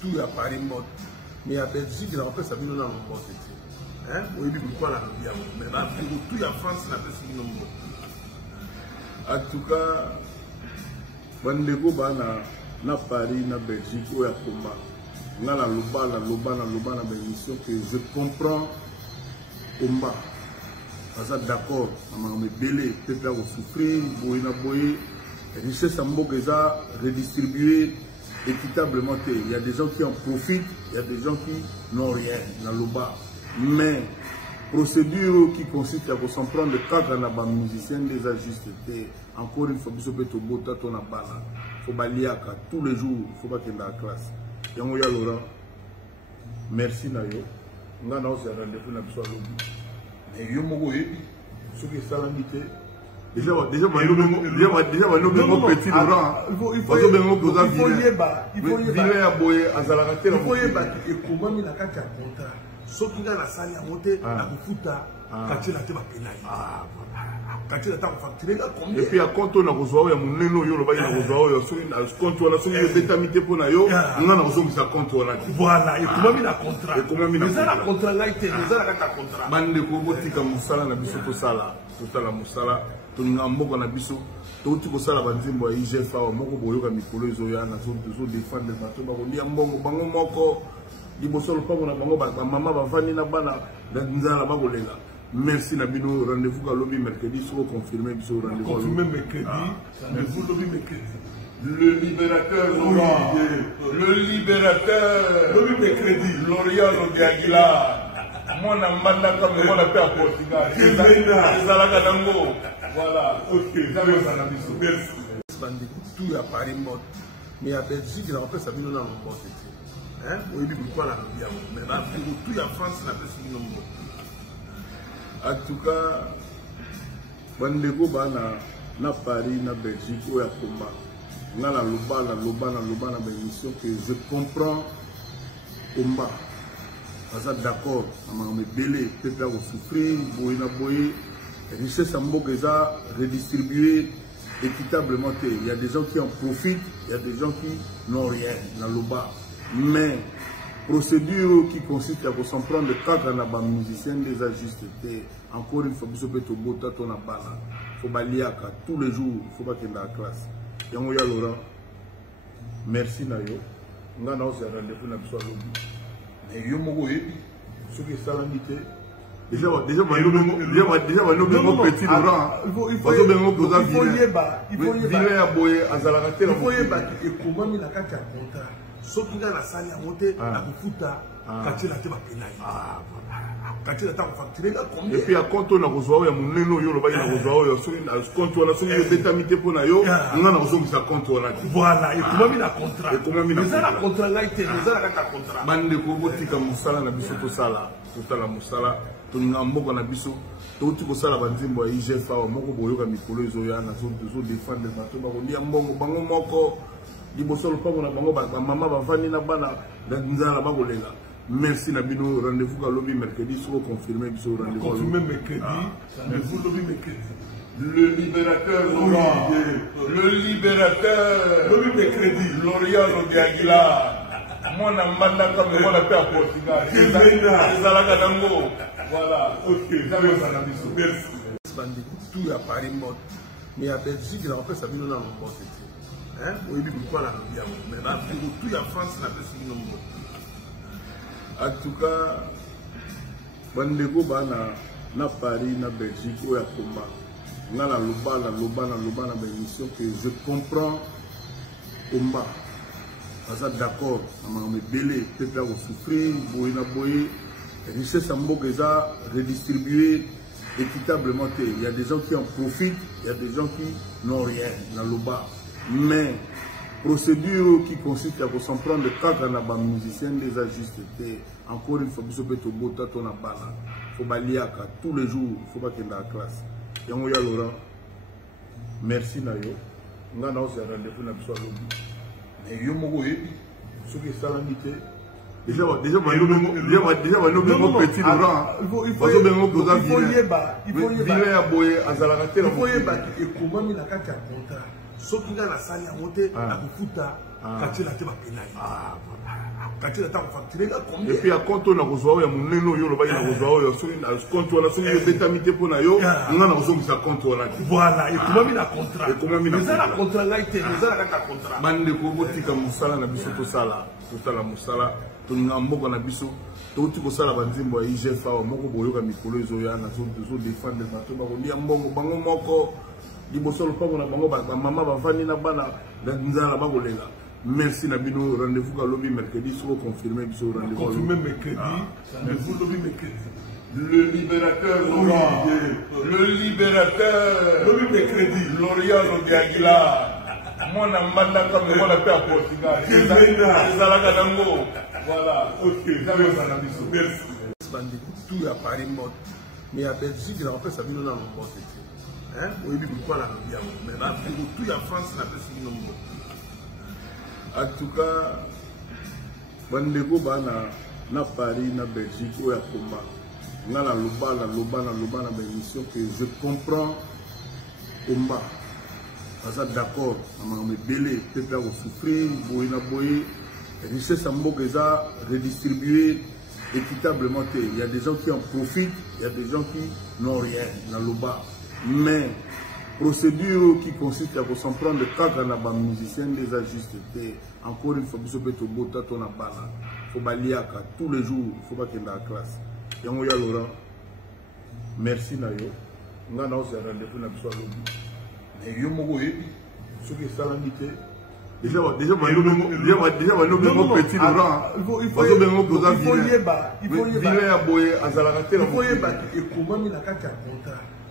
tout à Paris mode. Mais à Belgique, il a fait ça bien dans le monde. Hein? Oui, il faut la bien. Mais tout à France, il a fait ça bien dans le monde. En tout cas, bandeko bana na Paris, na Belgique, ou à combat. Na la loba na émission que je comprends combat. Parce que d'accord, on m'a belé, peut-être à souffrir, boy na boy, richesse en mot que ça redistribuer équitablement. Il y a des gens qui en profitent, il y a des gens qui n'ont rien dans le bas. Mais procédure qui consiste à s'en prendre le cadre dans les musiciens des ajustés. Encore une fois, il faut que tu aies ton abala. Il faut baliaka tous les jours, il faut pas qu'il y ait la classe. Yangoya Laurent, merci Nayo. On a un rendez-vous dans le lobby. Mais yo mogo yebi, ceux qui sont l'invité. Déjà, petit Laurent. Il faut soki nga na sali ya mote na kufuta kati na te ba penai kati na ta facturer ga combien et puis à compte na kozwa ya muneno yo loba na kozwa yo soki na compte wala soki betamité pona yo nga na kozongi sa compte wala voilà et comment na contrat et comment na ça la contrat là ite ça la contrat bande ko botika musala na biso to sala musala to ngambo na biso to ti ko sala banzimbo ya IGF moko boyoka mikolo ezoya na zo défendre bato ba ko lia mbongo bango moko. Merci Nabino, rendez-vous à lobby mercredi, soit confirmé, rendez-vous. Confirmé mercredi, rendez-vous lobby mercredi. Le libérateur Laurent, le libérateur, lobby mercredi, L'Oréal Aguilar, mon amanda comme on l'appelle à Portugal, voilà, ok, merci. Tout à Paris mode, mais à Belgique, il a fait ça bien dans le monde. Hein? Oui, il faut la bien. Mais tout en France, la personne non. En tout cas, bandeko bana na Paris, na Belgique, ou à combat. Na la loba na émission que je comprends combat. Parce que d'accord, on m'a belé, peut-être à souffrir, boy na boy, richesse en mot que ça redistribuer équitablement. Il y a des gens qui en profitent, il y a des gens qui n'ont rien dans le bas. Mais procédure qui consiste à s'en prendre le cadre dans les musiciens des ajustés. Encore une fois, il faut que tu aies ton abala. Il faut baliaka tous les jours, il ne faut pas qu'il y ait la classe. Yangoya Laurent, merci Nayo. On a un rendez-vous dans le lobby. Mais yo mogo yebi, ceux qui sont l'invité. Déjà, petit Laurent. Il faut soki nga na sali ya mote na kufuta kati na te ba penai kati na ta facturer ga combien et puis à compte na kozwa ya muneno yo loba na kozwa yo soki na compte wala soki betamité pona yo nga na kozongi sa compte wala voilà et comment na contrat et comment na ça la contrat là ite ça la contrat bande ko botika musala na biso to sala musala to ngambo na biso to ti ko sala banzimbo ya IGF moko boyoka mikolo ezoya na zo défendre bato ba ko lia mbongo bango moko. Merci Nabino, rendez-vous à lobby mercredi, soit confirmé, rendez-vous. Confirmé mercredi, rendez-vous lobby mercredi. Le libérateur Laurent, le libérateur, lobby mercredi, L'Oréal Aguilar, mon amanda comme on l'appelle à Portugal, voilà, ok, merci. Tout à Paris mode, mais à Belgique, il a fait ça bien dans le monde. Hein? Oui, il faut la bien. Mais tout en France, la personne non. En tout cas, bandeko bana na Paris, na Belgique, ou à combat. On a la loba na émission que je comprends combat. Parce que d'accord, on m'a belé, peut-être à souffrir, boy na boy, richesse en mot que ça redistribuer équitablement. Il y a des gens qui en profitent, il y a des gens qui n'ont rien dans le bas. Mais procédure qui consiste à s'en prendre le cadre dans les musiciens des ajustés. Encore une fois, il faut que tu aies ton abala. Il faut baliaka tous les jours, il ne faut pas qu'il y ait la classe. Yangoya Laurent, merci Nayo. On a un rendez-vous dans le lobby. Mais yo mogo yebi, ceux qui sont l'invité. Déjà, petit Laurent. Il faut soki nga na sali ya mote na kufuta quartier là tu vas payer. Quartier là tu vas facturer combien? Et puis à compte on a reçu ya muneno yo loba ina reçu yo sur na compte wala sur yo betamité pour na yo on a reçu sa compte wala. Voilà, et comment mi na contrat? Et comment mi na contrat là été, nous a la contrat. Bande ko botika musala na biso to sala musala to ngambo na biso to ti ko sala banzimbo ya IGFA moko boyoka mikolo ezoya na zo défendre bato ba kolia mbongo bango moko liboso lopango na bango ba mama bavandi na bana nzala ba kolela. Merci Nabino, rendez-vous à lobby mercredi, soit confirmé sur rendez-vous. Confirmé mercredi, rendez-vous lobby mercredi. Le libérateur, le libérateur, lobby mercredi, L'Oriano de Aguilar. Moi, je suis comme moi, la paix à Portugal. Voilà, ok, merci. Tout à Paris mode. Mais à Belgique, il a fait ça, il y a un mot. Hein? Oui, il y a un mot. Mais là, tout à France, il a fait ça. En tout cas, bandeko bana na Paris na Belgique ou à combat. Na la loba na émission que je comprends combat. Parce que d'accord, on m'a belé, peuple a souffrir, boyna boy, richesse en bokeza redistribuer équitablement. Il y a des gens qui en profitent, il y a des gens qui n'ont rien dans loba. Mais procédure qui consiste à s'en prendre le cadre dans les musiciens des ajustés. Encore une fois, il faut que tu aies ton abala. Il faut baliaka tous les jours, il faut pas qu'il y ait la classe. Yangoya Laurent, merci Nayo. Nous avons aussi un rendez-vous dans le lobby. Mais yo moko yebi, ceux qui sont l'invité. Déjà, petit Laurent. Il faut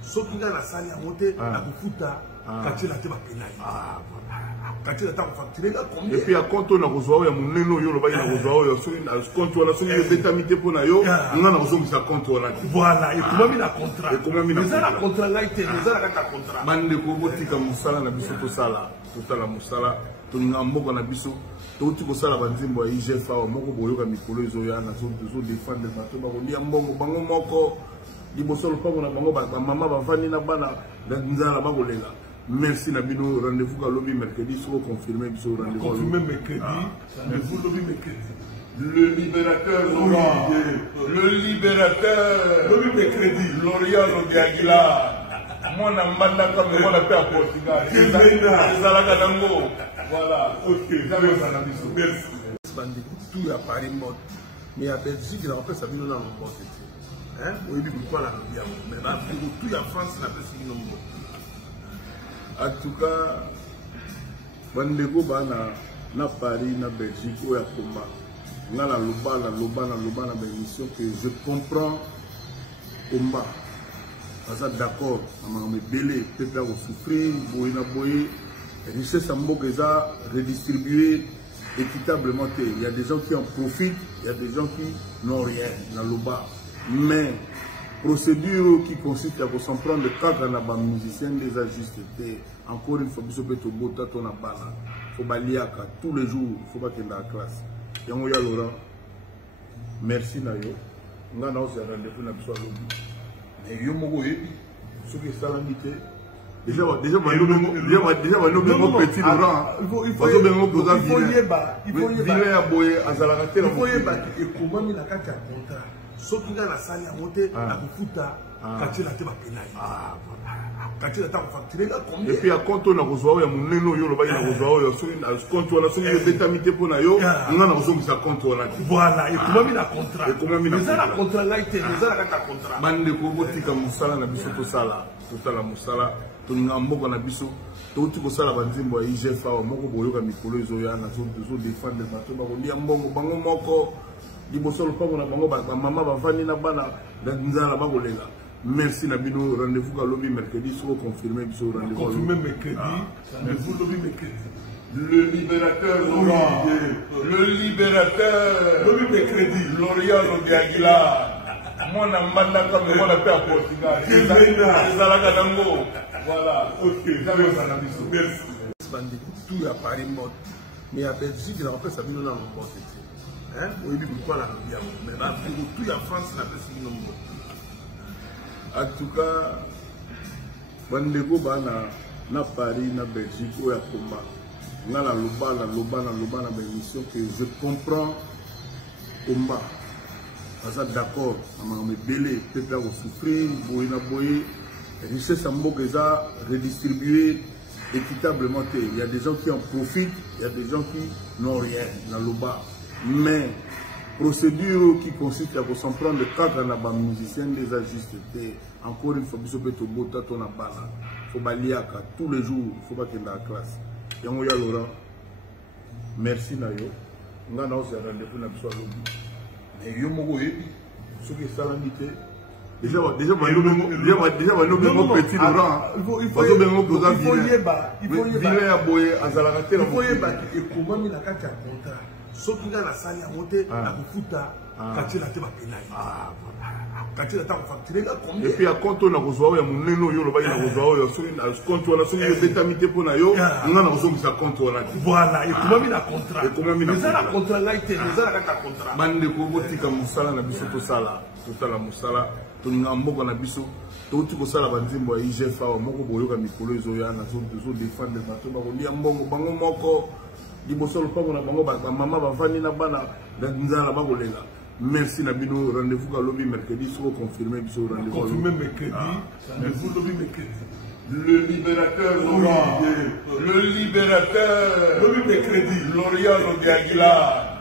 ceux qui ont la salle à monter, à Kufuta, quartier là tu vas payer. Quartier là tu vas facturer combien? Et puis à compte on a reçu ya muneno yo loba ina reçu yo sur na compte wala sur yo betamité pour na yo on a reçu sa compte wala. Voilà, et comment mi na contrat? Et comment mi na contrat là été, nous a la contrat. Bande ko botika musala na biso to sala musala to ngambo na biso to ti ko sala banzimbo ya IGFA moko boyoka mikolo ezoya na zo défendre bato ba kolia mbongo bango moko liboso lopango na bango ba mama bavandi na bana nzala ba kolela. Merci Nabino, rendez-vous à lobby mercredi, soit confirmé sur rendez-vous. Confirmé mercredi, rendez-vous lobby mercredi. Le libérateur, le libérateur, lobby mercredi, L'Oriano de Aguilar. Moi, je suis comme moi, la paix à Portugal. Voilà, ok, merci. Tout à Paris mode. Mais à Belgique, il a fait ça, il y a un mot. Hein? Oui, il y a un mot. Mais là, tout à France, il a fait ça, mot. En tout cas, bandeko bana na Paris na Belgique ou à combat. Na la loba na émission que je comprends combat. Parce que d'accord, on m'a belé, peuple a souffrir, boyna boy, richesse en bokeza redistribuer équitablement. Il y a des gens qui en profitent, il y a des gens qui n'ont rien dans loba. Mais procédure qui consiste à s'en prendre le cadre dans les musiciens des ajustés. Encore une fois, il faut que tu aies ton abala. Il faut baliaka tous les jours, il faut pas qu'il y ait la classe. Yangoya Laurent, merci Nayo. Nous avons aussi un rendez-vous dans le lobby. Mais yo moko yebi, ceux qui sont l'invité. Déjà, petit Laurent. Il faut ceux qui ont la salle à monter, à Kufuta, quartier là tu vas payer. Quartier là tu vas facturer combien? Et puis à compte on a reçu ya muneno yo loba ina reçu yo sur na compte wala sur yo betamité pour na yo on a reçu sa compte wala. Voilà, et comment mi na contrat? Et comment mi na contrat là été, nous a la contrat. Bande ko botika musala na biso to sala musala to ngambo na biso to ti ko sala banzimbo ya IGFA moko boyoka mikolo ezoya na zo défendre bato ba kolia mbongo bango moko liboso lopango na bango ba mama bavandi na bana nzala ba kolela. Merci Nabino, rendez-vous à lobby mercredi, soit confirmé sur rendez-vous. Confirmé mercredi, rendez-vous lobby mercredi. Le libérateur, le libérateur, lobby mercredi, L'Oriano de Aguilar. Moi, je suis comme moi, la paix à Portugal. Voilà, ok, merci. Tout à Paris mode. Mais à Belgique, il a fait ça, il y a un mot. Hein? Oui, il y a un mot. Mais là, tout à France, il a fait ça, il y a un mot. En tout cas, bandeko bana na Paris na Belgique ou à combat. nga na loba na émission que je comprends combat aza d'accord na makambo ebele peuple ya kosouffrir boye na boye richesse ya mboka eza redistribuée équitablement. Il y a des gens qui en profitent, il y a des gens qui n'ont rien na loba, mais procédure qui consiste à s'en prendre le cadre na ba musicien des ajustes. Encore une fois, biso beto bota to na bala. Faut baliaka tous les jours, faut pas que dans la classe. Yango ya Laurent. Merci na yo. Nga na ose rendez-vous na biso lobi. Mais yo moko yebi, ce qui est salamité. Déjà, petit Laurent. Il faut et puis à compte on a besoin mon neno yo loba na besoin sur une compte on a sur une bétamité pour na yo on a besoin de ça compte on a voilà et comment mi na contrat et comment mi na contrat là été déjà la contrat bande ko botika musala na biso to sala musala to ngambo na biso to tu ko sala banzimbo ya IGF moko boyoka mikolo ezoya na zo défendre bato ba ko lia mbongo bango moko liboso lo pango na bango ba mama bavandi na bana nzala ba kolela. Merci Nabino, rendez-vous à lobby mercredi, si vous confirmez ce rendez-vous. Confirmez mercredi, rendez-vous lobby mercredi. Le libérateur Laurent, le libérateur, lobby mercredi, Loriano de Aguilar,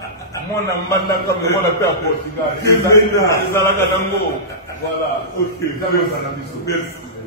mon amanda comme on appelle à Portugal, voilà, ok, merci.